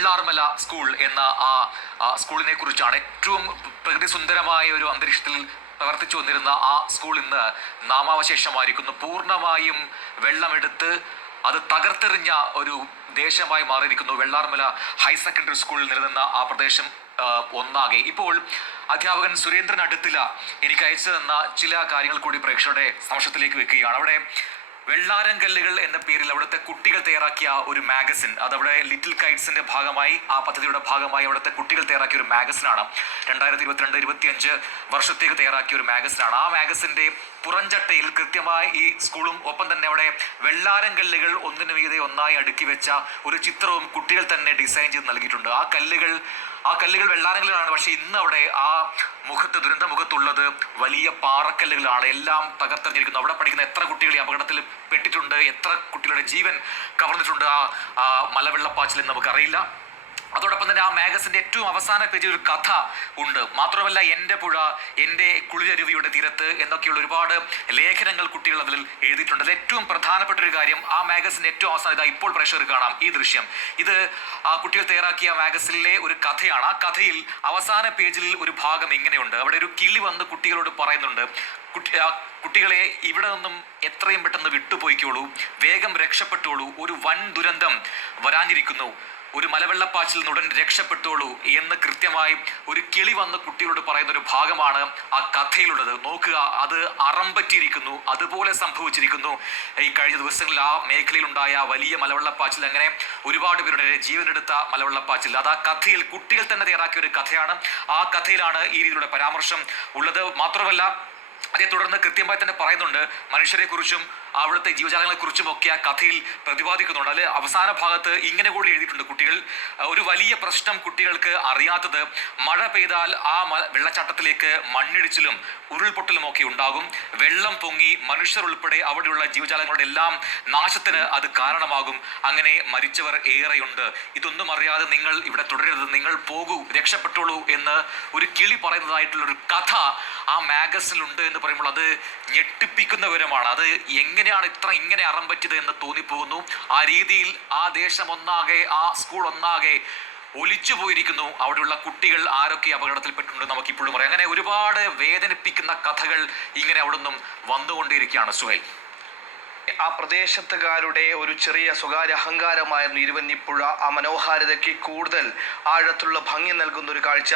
Vellarmala school എന്ന സ്കൂളിനെ കുറിച്ചാണ്. ഏറ്റവും പ്രകൃതി സുന്ദരമായ ഒരു അന്തരീക്ഷത്തിൽ പ്രവർത്തിച്ചു വന്നിരുന്ന ആ സ്കൂൾ ഇന്ന് നാമാവശേഷമായിരിക്കുന്നു. പൂർണ്ണമായും വെള്ളമെടുത്ത് അത് തകർത്തെറിഞ്ഞ ഒരു ദേശമായി മാറിയിരിക്കുന്നു വെള്ളാർമല ഹയർ സെക്കൻഡറി സ്കൂളിൽ നിലനിന്ന ആ പ്രദേശം ഒന്നാകെ. ഇപ്പോൾ അധ്യാപകൻ സുരേന്ദ്രൻ അടുത്തില എനിക്ക് അയച്ചു തന്ന ചില കാര്യങ്ങൾ കൂടി പ്രേക്ഷകരുടെ സമക്ഷത്തിലേക്ക് വെക്കുകയാണ്. അവിടെ വെള്ളാരംകല്ലുകൾ എന്ന പേരിൽ അവിടുത്തെ കുട്ടികൾ തയ്യാറാക്കിയ ഒരു മാഗസിൻ, അതവിടെ ലിറ്റിൽ കൈറ്റ്സിന്റെ ഭാഗമായി, ആ പദ്ധതിയുടെ ഭാഗമായി അവിടുത്തെ കുട്ടികൾ തയ്യാറാക്കിയ ഒരു മാഗസിനാണ്. 2022-25 വർഷത്തേക്ക് തയ്യാറാക്കിയ ഒരു മാഗസിനാണ്. ആ മാഗസിന്റെ പുറംചട്ടയിൽ കൃത്യമായി ഈ സ്കൂളും ഒപ്പം തന്നെ അവിടെ വെള്ളാരംകല്ലുകൾ ഒന്നിനു മീതെ ഒന്നായി അടുക്കി വെച്ച ഒരു ചിത്രവും കുട്ടികൾ തന്നെ ഡിസൈൻ ചെയ്ത് നൽകിയിട്ടുണ്ട്. ആ കല്ലുകൾ വെള്ളാരംകല്ലുകളാണ്. പക്ഷെ ഇന്ന് അവിടെ ആ ദുരന്ത മുഖത്തുള്ളത് വലിയ പാറക്കല്ലുകളാണ്. എല്ലാം തകർത്തെറിഞ്ഞിരിക്കുന്നു. അവിടെ പഠിക്കുന്ന എത്ര കുട്ടികൾ ഈ അപകടത്തിൽ പെട്ടിട്ടുണ്ട്, എത്ര കുട്ടികളുടെ ജീവൻ കവർന്നിട്ടുണ്ട് ആ മലവെള്ളപ്പാച്ചിൽ എന്ന് നമുക്കറിയില്ല. അതോടൊപ്പം തന്നെ ആ മാഗസിന്റെ ഏറ്റവും അവസാന പേജിൽ ഒരു കഥ ഉണ്ട്. മാത്രമല്ല എൻ്റെ പുഴ, എൻ്റെ കുളിരരുവിയുടെ തീരത്ത് എന്നൊക്കെയുള്ള ഒരുപാട് ലേഖനങ്ങൾ കുട്ടികൾ അതിൽ എഴുതിയിട്ടുണ്ട്. അതിൽ ഏറ്റവും പ്രധാനപ്പെട്ട ഒരു കാര്യം, ആ മാഗസിന്റെ ഏറ്റവും അവസാനം ഇപ്പോൾ പ്രേക്ഷകർ കാണാം ഈ ദൃശ്യം. ഇത് ആ കുട്ടികൾ തയ്യാറാക്കിയ മാഗസിനിലെ ഒരു കഥയാണ്. ആ കഥയിൽ അവസാന പേജിൽ ഒരു ഭാഗം ഇങ്ങനെയുണ്ട്. അവിടെ ഒരു കിളി വന്ന് കുട്ടികളോട് പറയുന്നുണ്ട്, കുട്ടികളെ ഇവിടെ നിന്നും എത്രയും പെട്ടെന്ന് വിട്ടുപോയിക്കോളൂ, വേഗം രക്ഷപ്പെട്ടോളൂ, ഒരു വൻ ദുരന്തം വരാനിരിക്കുന്നു, ഒരു മലവെള്ളപ്പാച്ചിൽ നിന്ന് ഉടൻ രക്ഷപ്പെട്ടോളൂ എന്ന് കൃത്യമായി ഒരു കിളി വന്ന് കുട്ടികളോട് പറയുന്ന ഒരു ഭാഗമാണ് ആ കഥയിലുള്ളത്. നോക്കുക, അത് അറമ്പറ്റിയിരിക്കുന്നു. അതുപോലെ സംഭവിച്ചിരിക്കുന്നു ഈ കഴിഞ്ഞ ദിവസങ്ങളിൽ ആ മേഖലയിലുണ്ടായ വലിയ മലവെള്ളപ്പാച്ചിൽ. അങ്ങനെ ഒരുപാട് പേരുടെ ജീവനെടുത്ത മലവെള്ളപ്പാച്ചിൽ. അത് ആ കഥയിൽ കുട്ടികൾ തന്നെ തയ്യാറാക്കിയ ഒരു കഥയാണ്. ആ കഥയിലാണ് ഈ രീതിയിലുള്ള പരാമർശം ഉള്ളത്. മാത്രമല്ല അതേ തുടർന്ന് കൃത്യമായി തന്നെ പറയുന്നുണ്ട് മനുഷ്യരെ കുറിച്ചും അവിടുത്തെ ജീവജാലങ്ങളെ കുറിച്ചും ഒക്കെ ആ കഥയിൽ പ്രതിപാദിക്കുന്നുണ്ട്. അതിൽ അവസാന ഭാഗത്ത് ഇങ്ങനെ കൂടി എഴുതിയിട്ടുണ്ട്, കുട്ടികൾ ഒരു വലിയ പ്രശ്നം കുട്ടികൾക്ക് അറിയാത്തത്, മഴ പെയ്താൽ ആ വെള്ളച്ചാട്ടത്തിലേക്ക് മണ്ണിടിച്ചിലും ഉരുൾപൊട്ടലും ഒക്കെ ഉണ്ടാകും. വെള്ളം പൊങ്ങി മനുഷ്യർ ഉൾപ്പെടെ അവിടെയുള്ള ജീവജാലങ്ങളുടെ എല്ലാം നാശത്തിന് അത് കാരണമാകും. അങ്ങനെ മരിച്ചവർ ഏറെയുണ്ട്. ഇതൊന്നും അറിയാതെ നിങ്ങൾ ഇവിടെ തുടരരുത്, നിങ്ങൾ പോകൂ, രക്ഷപ്പെട്ടോളൂ എന്ന് ഒരു കിളി പറയുന്നതായിട്ടുള്ളൊരു കഥ ആ മാഗസിനിലുണ്ട് എന്ന് പറയുമ്പോൾ അത് ഞെട്ടിപ്പിക്കുന്ന വിവരമാണ്. അത് എങ്ങനെയാണ് ഇങ്ങനെ അറം പറ്റിയത് എന്ന് തോന്നിപ്പോകുന്നു. ആ രീതിയിൽ ആ ദേശം ഒന്നാകെ, ആ സ്കൂൾ ഒന്നാകെ ഒലിച്ചു പോയിരിക്കുന്നു. അവിടെയുള്ള കുട്ടികൾ ആരൊക്കെ അപകടത്തിൽപ്പെട്ടിട്ടുണ്ട് നമുക്കിപ്പോഴും പറയാം. അങ്ങനെ ഒരുപാട് വേദനിപ്പിക്കുന്ന കഥകൾ ഇങ്ങനെ അവിടെ നിന്നും വന്നുകൊണ്ടിരിക്കുകയാണ്. സുഹൈൽ, ആ പ്രദേശത്തുകാരുടെ ഒരു ചെറിയ സ്വകാര്യ അഹങ്കാരമായിരുന്നു ഇരുവന്നിപ്പുഴ. ആ മനോഹാരിതയ്ക്ക് കൂടുതൽ ആഴത്തുള്ള ഭംഗി നൽകുന്ന ഒരു കാഴ്ച.